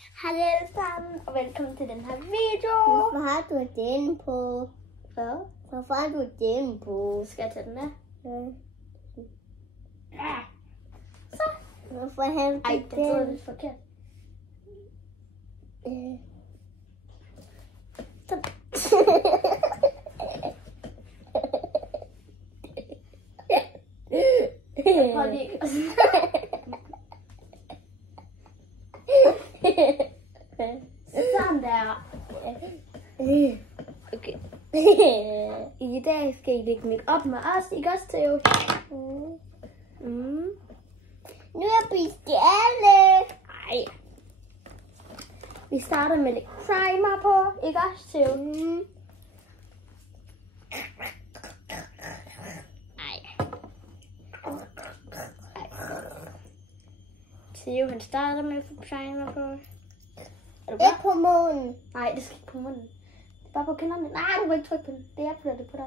Hej alle sammen, og velkommen til den her video. Hvorfor har du den på? Hvad? Hvorfor har du den på? Skal jeg tage den af? Ja. Så. Hvorfor har du Ej, den? den sidder lidt forkert. Prøv lige. Sådan der. Okay. I dag skal I lægge make op med os, ikke også, Theo? Nu er jeg alle. Ej. Vi starter med lidt primer på, ikke også, Theo? Theo, han starter med at få primer på. Ikke på munden. Nej, det skal ikke på munden. Det er bare på kinderne. Nej, du må ikke trykke på den. Det er jeg flyttet på dig.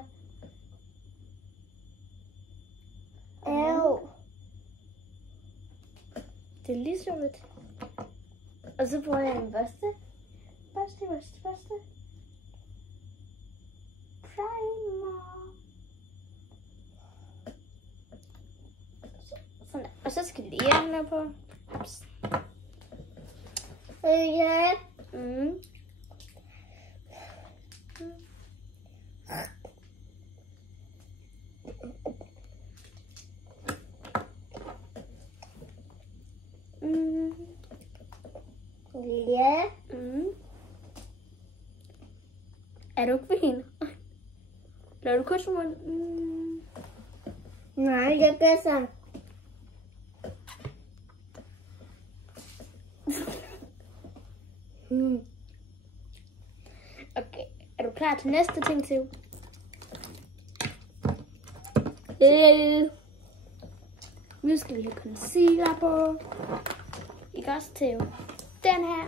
Det er lige så lidt. Og så bruger jeg en børste. Børste. Primer. Sådan der. Og så skal lerene på. Ups. Ja. Ja. Er du ikke fin? Lader du kysse munden? Nej, jeg gør så. Okay, er du klar til næste ting, Theo? Nu skal vi have concealer på. Ikke også, Theo? Den her.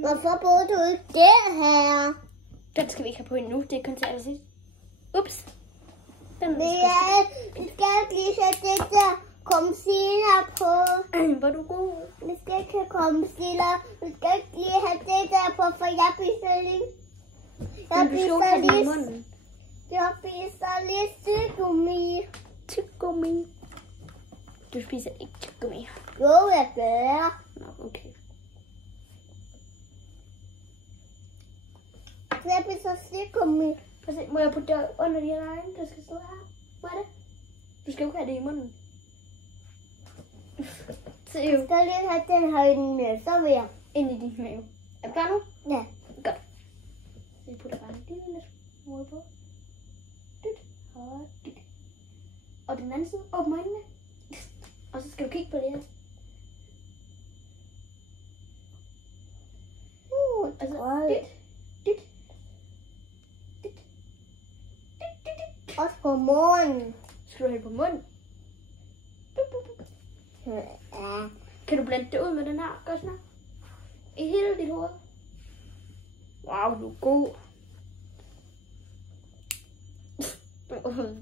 Hvorfor bruger du ikke det her? Den skal vi ikke have på endnu. Det er kun til allersidst. Ups. Den Vi skal lige sætte det der concealer på. Hvor er du god. Vi skal ikke have concealer. Vi skal ikke lige have det der på, for jeg spiser lige. Jeg spiser lige tyggegummi. Tyggegummi. Du spiser ikke tyggegummi. Jo, jeg gør. Nå, okay. Jeg spiser tyggegummi. Må jeg putte det under dine øjne? Det skal sidde her. Hvad er det? Du skal jo ikke have det i munden. Jeg skal lige have den her med, så vil jeg. Ind i din mave. Er du klar nu? Ja. Godt. Jeg putter bare en lille smule på. Dyt. Og dyt. Og den anden side. Åbn øjnene. Og så skal du kigge på det her. Altså, dyt. Dyt. Dyt. Også på munden. Skal du hælde på munden? Ja. Kan du blende det ud med den her? Gør sådan her. I hele dit hoved. Wow, du er god.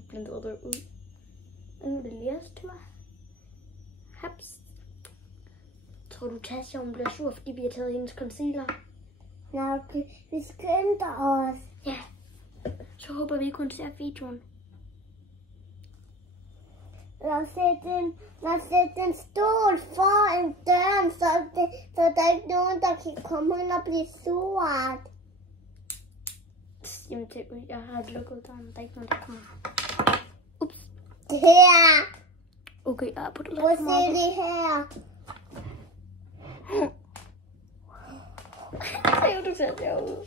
Blendede det ud. Og nu er det lige også til mig. Haps. Tror du, Tasha hun bliver sur, fordi vi har taget hendes concealer? Nå, okay. Vi skynder os. Ja. Så håber vi kun ser videoen. Lad os sætte en stol foran døren, så der er ikke nogen, der kan komme ind og blive surt. Jamen, jeg har lukket døren, der er ikke nogen, der kommer. Ups. Her. Okay, jeg har puttet lidt Prøv at for se meget det her. Se, du ser sjov ud.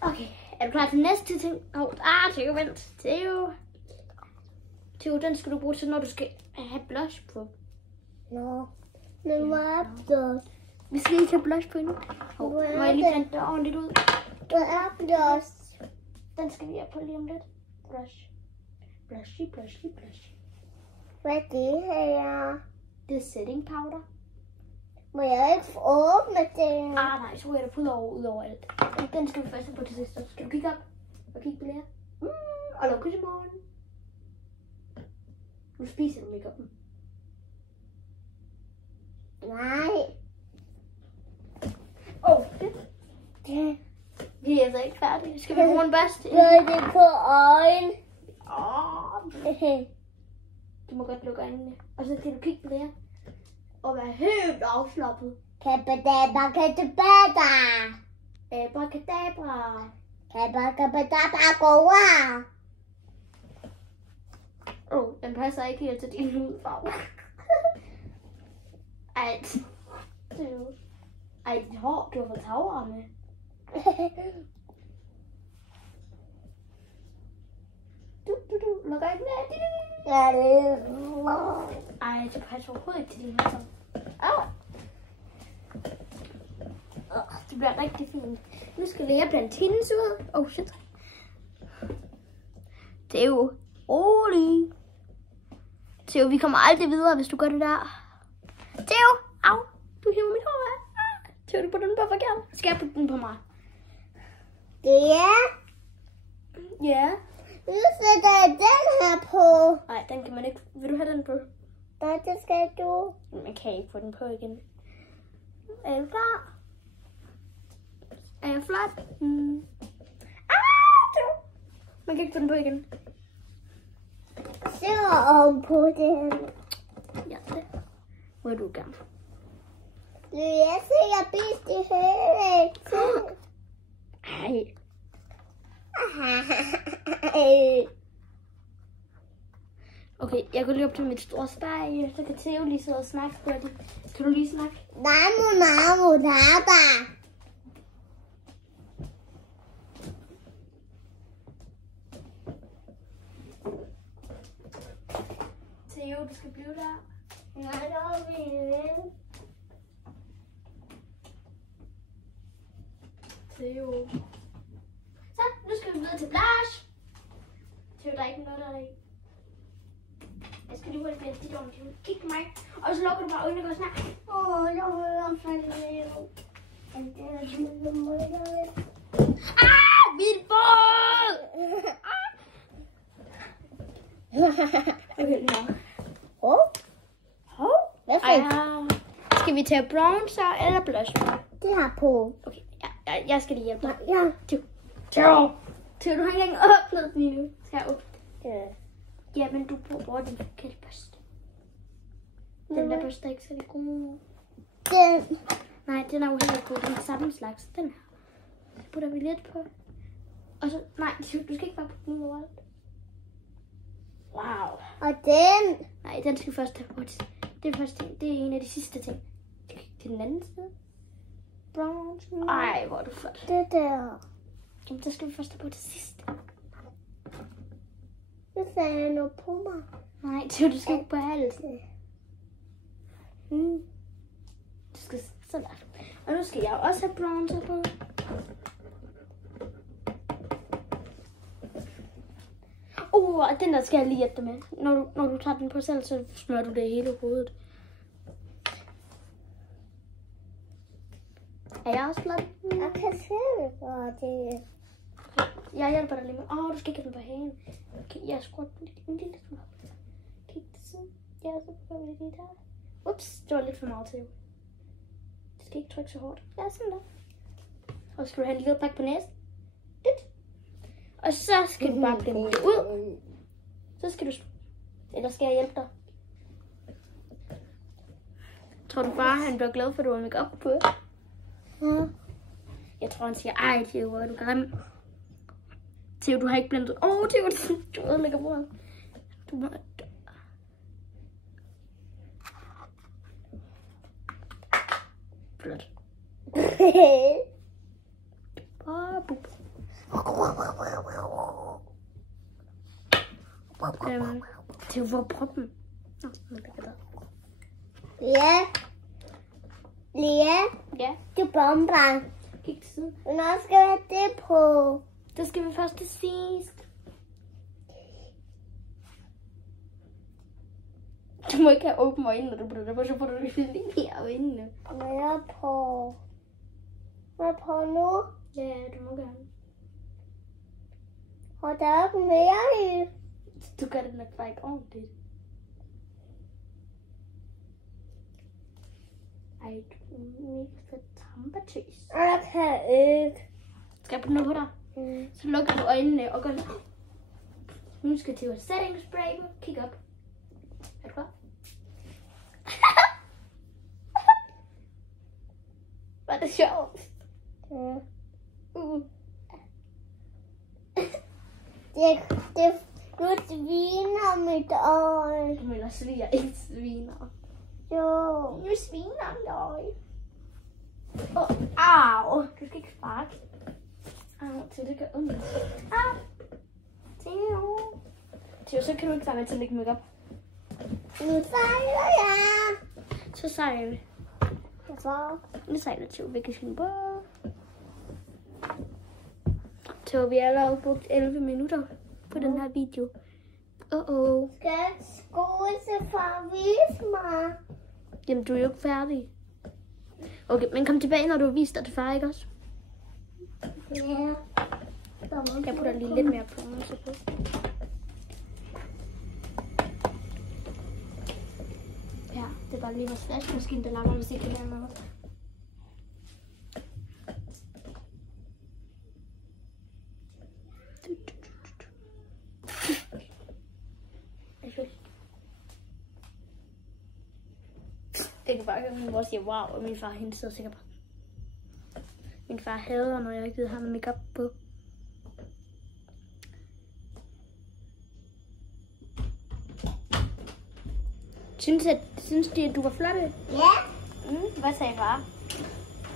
Okay, er du klar til næste ting? Theo, vent. Theo, den skal du bruge til, når du skal have blush på. Nå, men hvad er det? Vi skal ikke have blush på endnu. Må jeg lige blande det ordentligt ud? Hvad er blush? Den skal vi have på lige om lidt. Blush. Blushy. Hvad er det her? Det er setting powder. Må jeg ikke åbne den? Nej, så er der pudder ud over alt. Den skal vi først have på til sidst. Så skal du kigge op og kigge på det her. Og luk kyssemorgen. Du spiser dem ikke op. Nej. Ja. Vi er altså ikke færdige. Skal vi bruge en børste? Gør det på øjen. Du må godt lukke øjnene. Og så skal du kigge på det her. Og være helt afslappet. Kabadabra, kabadabra. Abracadabra. Kabadabra, goa. Den passer ikke helt til din hudfarve. Ej, dit hår, du har fået tagrende. Luk øjnene. Ej, det passer overhovedet ikke til din hudfarve. Det bliver rigtig fint. Nu skal jeg blande hendes ud. Shit. Det er jo roligt. Theo, vi kommer aldrig videre, hvis du gør det der. Theo, au, du hiver mit hår af. Theo, du putter den på forkert. Skal jeg putte den på mig? Ja. Ja. Nu sætter jeg den her på. Nej, den kan man ikke. Vil du have den på? Nej, det skal du. Man kan ikke få den på igen. Er du klar? Er jeg flot? Theo. Man kan ikke få den på igen. Så ovenpå den. Ja, det må du gerne. Jeg ser bedst i hele tiden. Ej. Okay, jeg går lige op til mit store spejl, så kan Theo lige sidde og snakke på det. Kan du lige snakke? Namo, dada. Theo, du skal blive der. Nej, der vil jeg. Theo. Så, nu skal vi videre til plage. Theo, der er ikke noget der er i. Jeg skal lige hurtigt vende dit ordentligt. Kig på mig. Og så lukker du bare øjnene og snakke. Jeg hører falde. Min båd! Okay, nå. Hvad fik? Skal vi tage bronzer eller blush? Det her på. Okay, jeg skal lige hjælpe dig. Ja. Theo, du har ikke engang åbnet den endnu. Skal jeg åbne? Ja. Ja, men du bruger den forkerte børste. Den der børste er ikke særlig god. Den. Nej, den er jo heller ikke god. Den er samme slags. Den her. Så putter vi lidt på. Og så, nej, du skal ikke bare putte den overalt. Wow. Og den. Nej, den skal vi først have på. Det er første ting. Det er en af de sidste ting. Til den anden side. Bronze. Ej, hvor er du flot. Det der. Jamen, så skal vi først have på til sidst. Det sagde jeg nu på mig. Nej, du skal ikke på halsen. Du skal sådan. Og nu skal jeg også have bronzer på. Og den der skal jeg lige hjælpe dig med. Når du tager den på selv, så smører du det i hele hovedet. Er jeg også flot? Jeg kan se hvor det. Jeg hjælper dig lige med. Du skal ikke have den på hagen. Okay, jeg skruer den en lille smule. Kig til siden. Ja, så prøver vi det lige der. Ups, det var lidt for meget til. Du skal ikke trykke så hårdt. Ja, sådan der. Og så skal du have en lille bræk på næsen. Dit. Og så skal du bare blende det ud. Så skal du... Eller skal jeg hjælpe dig? Tror du bare, han bliver glad for, at du har make-up på? Ja. Jeg tror, han siger, ej, Theo, hvor er du grim. Theo, du har ikke blendet. Theo, du ødelægger bordet. Du må... Flot. Theo, hvor er proppen? Ja. Lea. Ja. Du bomber. Kig til siden. Når skal jeg have det på? Det skal vi først til sidst. Du må ikke have åbne øjnene, når du putter det på, så får du det lige her øjnene. Hvad er på? Hvad er på nu? Ja, du må gerne. Og der er mere i. Du gør det nok bare ikke ordentligt. Ej, du er mega fedt tampertøs. Og jeg kan ikke. Skal jeg putte noget på dig? Så lukker du øjnene og går ned. Nu skal jeg til at setting spray. Kig op. Er du klar? Var det sjovt? Ja. Du sviner mit øje. Du mener sviger, ikke sviner. Jo. Nu sviner mit øje. Au. Du skal ikke sparke. Au, til det gør ondt. Au. Theo, så kan du ikke være med til at lægge makeup. Nu sejler jeg. Så sejler vi. Hvorfor? Nu sejler Theo, vi kan synge på. Theo, vi har allerede brugt 11 minutter på den her video. Skal skole for at vise mig? Jamen, du er jo ikke færdig. Okay, men kom tilbage, når du har vist dig til far, ikke også? Ja. Jeg putter lige lidt mere på. Ja, det er bare lige vores vaskemaskine, der laver musik på den måde. Det kan bare høre, at min mor siger wow, og min far hende sidder sikkert bare. Min far hader, når jeg ikke gider have makeup på. Synes de, at du var flot? Ja. Hvad sagde far?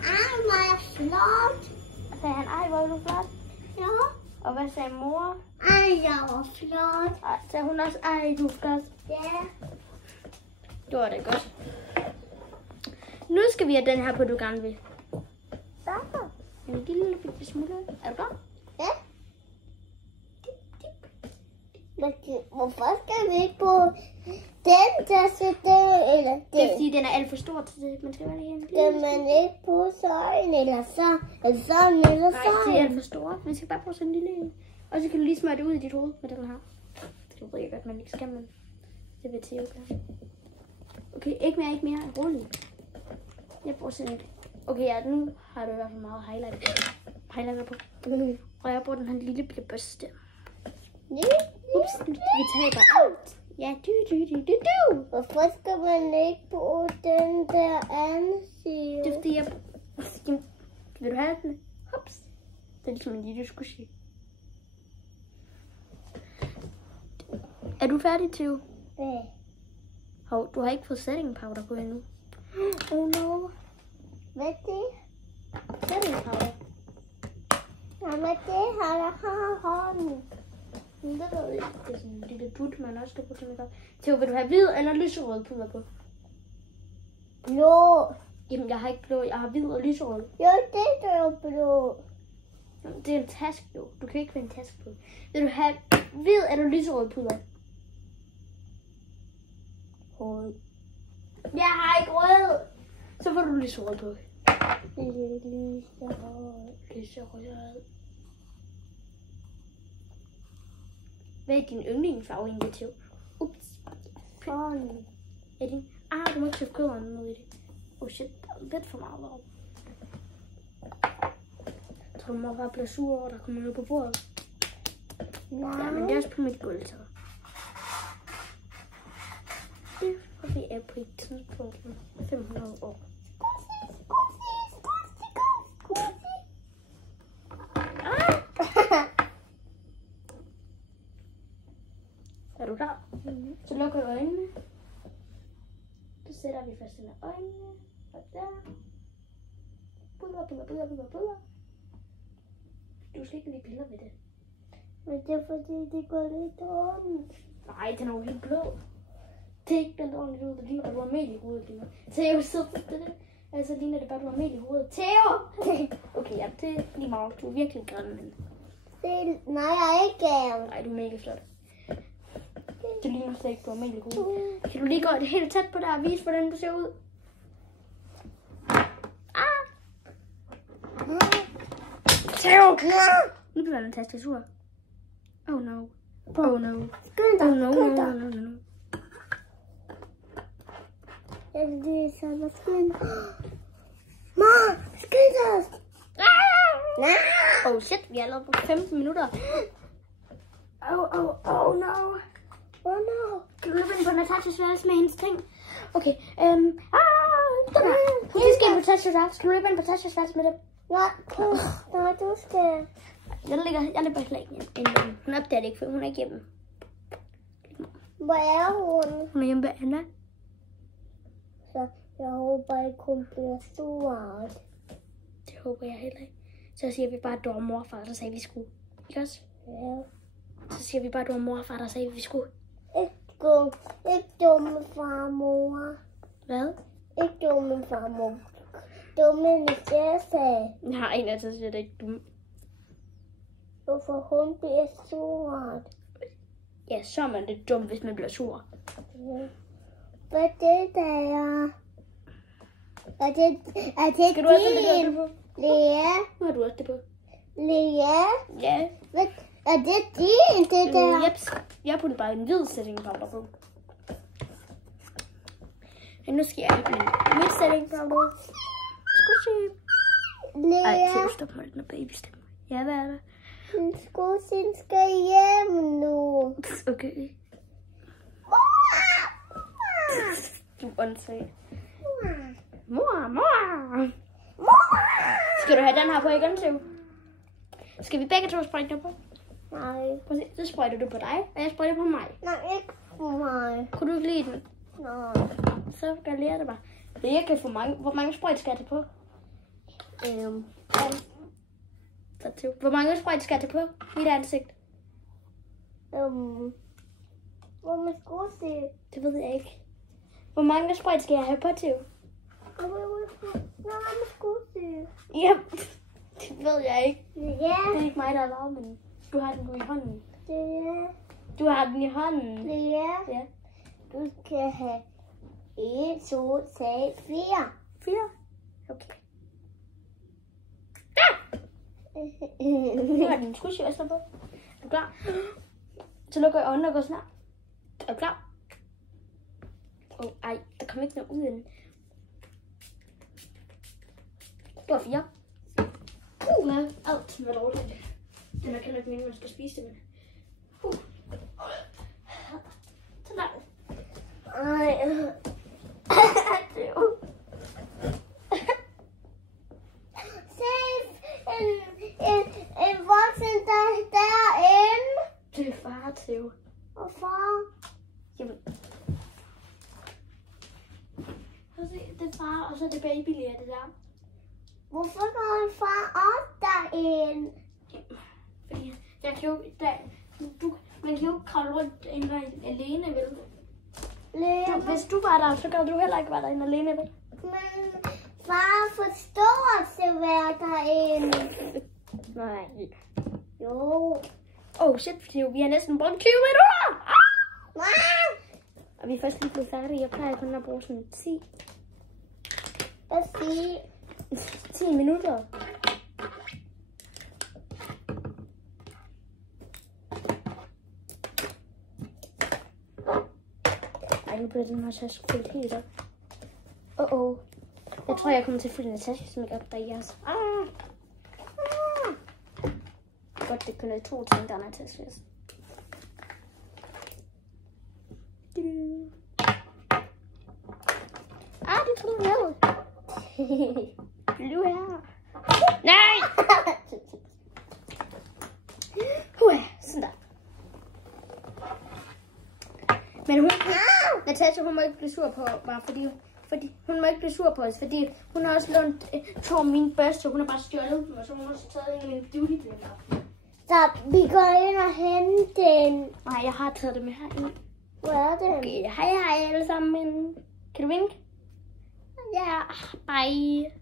Ej, hvor er flot. Hvad sagde han? Ej, hvor er du flot? Ja. Og hvad sagde mor? Ej, jeg var flot. Ej, sagde hun også, ej, du er flot? Ja. Det var da godt. Nu skal vi have den her på, du gerne vil. Hvorfor? En lille bitte smule. Er du klar? Ja. Hvorfor skal vi ikke på den, der sidder, eller den? Det er fordi, den er alt for stor til det. Man skal være lige en Skal man ikke på søjen, eller så, eller sådan, eller Nej, det er sådan? alt for stor. Man skal bare bruge sådan en lille en. Og så kan du lige smøre det ud i dit hoved med den her. Det ved jeg godt, man ikke skal, men det vil Theo gøre. Okay, ikke mere. Rolig. Jeg bruger sådan et. Okay, ja, nu har du i hvert fald meget highlighter på. Og jeg bruger den her lille bitte børste. Ups, vi taber alt. Ja, du. Hvorfor skal man ikke på den der anden side? Det er fordi, jeg... Vil du have den? Hops. Det er ligesom en lille squishy. Er du færdig, Theo? Ja. Hov, du har ikke fået setting powder på endnu. Oh no. Hvad er det? Setting powder. Jamen, det har hånden. Det ved jeg ikke. Det er sådan en lille dut, man også skal bruge til makeup. Theo, vil du have hvid eller lyserød puder på? Blå. Jamen, jeg har ikke blå. Jeg har hvid og lyserød. Jo, det er jo blå. Det er en task, jo. Du kan ikke være en task på. Vil du have hvid eller lyserød puder? Rød. Jeg har ikke rød. Så får du lyserød på. Lyserød. Hvad er din yndlingsfarve egentlig, Theo? Ups. Hånden. Er din... du må ikke sætte køderen ned i det. Oh shit, der er lidt for meget op. Jeg tror, mor bare bliver sur over, der kommer noget på bordet. Nej. Ja, men det er også på mit gulv, så. Det får vi er på et tidspunkt 500 år. Er du klar? Så lukker jeg øjnene. Så sætter vi først ind af øjnene. Og der. Buller. Du skal ikke lige pille ved det. Men det er fordi, det går lidt ondt. Nej, den er jo helt blå. Det er ikke den ordentligt ud. Det ligner, at du har mel i hovedet lige nu. Theo, så det. Altså ligner det bare, at du har mel i hovedet. Theo! Okay, ja, det er lige meget. Du er virkelig græn, men... Nej, jeg er ikke gæren. Nej, du er mega flot. Det ligner slet ikke, du har mel i hovedet. Kan du lige gå helt tæt på der og vise, hvordan du ser ud? Theo! Nu bliver den tastatur. Oh no. Oh no. Skynd dig, Oh no. skynd dig. No. Jeg Det er så maskinen. Mor, skynd os. Oh shit, vi er allerede på 15 minutter. Oh no. Oh no. Kan du løbe ind på Natashas værelse med hendes ting? Okay, hun skal ind på Natashas værelse. Skal du løbe ind på Natashas værelse med dem? Nej, du skal. Jeg løber heller ikke ind. Hun opdager det ikke, for hun er ikke hjemme. Hvor er hun? Hun er hjemme med Anna. Så jeg håber ikke, hun bliver stort. Det håber jeg heller ikke. Så siger vi bare, at du var morfar, der sagde, vi skulle. Ikke også? Ja. Så siger vi bare, at du var morfar, der sagde, vi skulle. Ikke dumme far og mor. Hvad? Ikke dumme far og mor. Dumme Natasha. Nej, en af tid siger det ikke dumme. Hvorfor hun bliver stort. Ja, så er man lidt dum, hvis man bliver sur. Ja. Hvad er det der? Er det Skal du også have det på? Lea? Nu har du også det på. Lea? Ja. Hvad? Er det din, det der? Jeps. Jeg putter bare en hvid setting powder på. Men nu skal jeg have en hvid setting powder. Skussi. Ej, Lea? stop mig, når baby stemmer. Ja, hvad er der? Skussi skal hjem nu. Okay. Du er åndssvagt. Mor. Skal du have den her på igen, Theo? Skal vi begge to sprøjte på? Nej. Præcis, så sprøjter du på dig, og jeg sprøjter på mig. Nej, ikke for mig. Kunne du ikke lide den? Nej. Så kan jeg lære det bare. Jeg kan få mange. Hvor mange sprøjt skal det på? Så Theo. Hvor mange sprøjt skal det på? Mit ansigt. Hvor man Skussi? Det ved jeg ikke. Hvor mange sprøjt skal jeg have på, Theo? Nej, man Skussi. Ja, det ved jeg ikke. Ja. Det er ikke mig, der har lavet, men du har den i hånden. Ja. Du har den i hånden. Ja. Ja. Du skal have 1, 2, 3, 4. 4. Okay. Nu har den squishy også på. Er du klar? Så lukker jeg øjnene og går snart. Er du klar? Ej, der kommer ikke noget ud af den. Det var 4. Alt var dårligt. Den er kan ikke meningen, man skal spise det med. Sådan der. Ej. Se en voksen derinde. Det er far, Theo. Hvorfor? Jamen. Prøv at se, det er far, og så er det babylæger, det der. Hvorfor går en far også derinde? Fordi jeg kan jo, man kan jo ikke kravle rundt alene, vel? Hvis du var der, så kan du heller ikke være derinde alene, vel? Men far forstår at være derinde. Nej. Jo. Shit, Theo, vi har næsten brugt 20 minutter! Og vi er først lige blevet færdige. Jeg plejer kun at bruge sådan 10 minutter. Ej, nu bliver den her taske fyldt helt op. Jeg tror, jeg kommer til at fylde Natashas makeup der i jeres. Godt, det kun er 2 ting, der er Natashas. Det tror jeg ned. Bliv her. Nej! Sådan der. Men hun, Natasha, hun må ikke blive sur på, bare fordi hun må ikke blive sur på os, fordi hun har også lånt 2 af mine børster, hun har bare stjålet dem, og så har hun også taget en af mine beautyblender. Så vi går ind og henter den. Nej, jeg har taget dem med herind. Hvor er den? Okay, hej alle sammen. Kan du vinke? Ja, bye.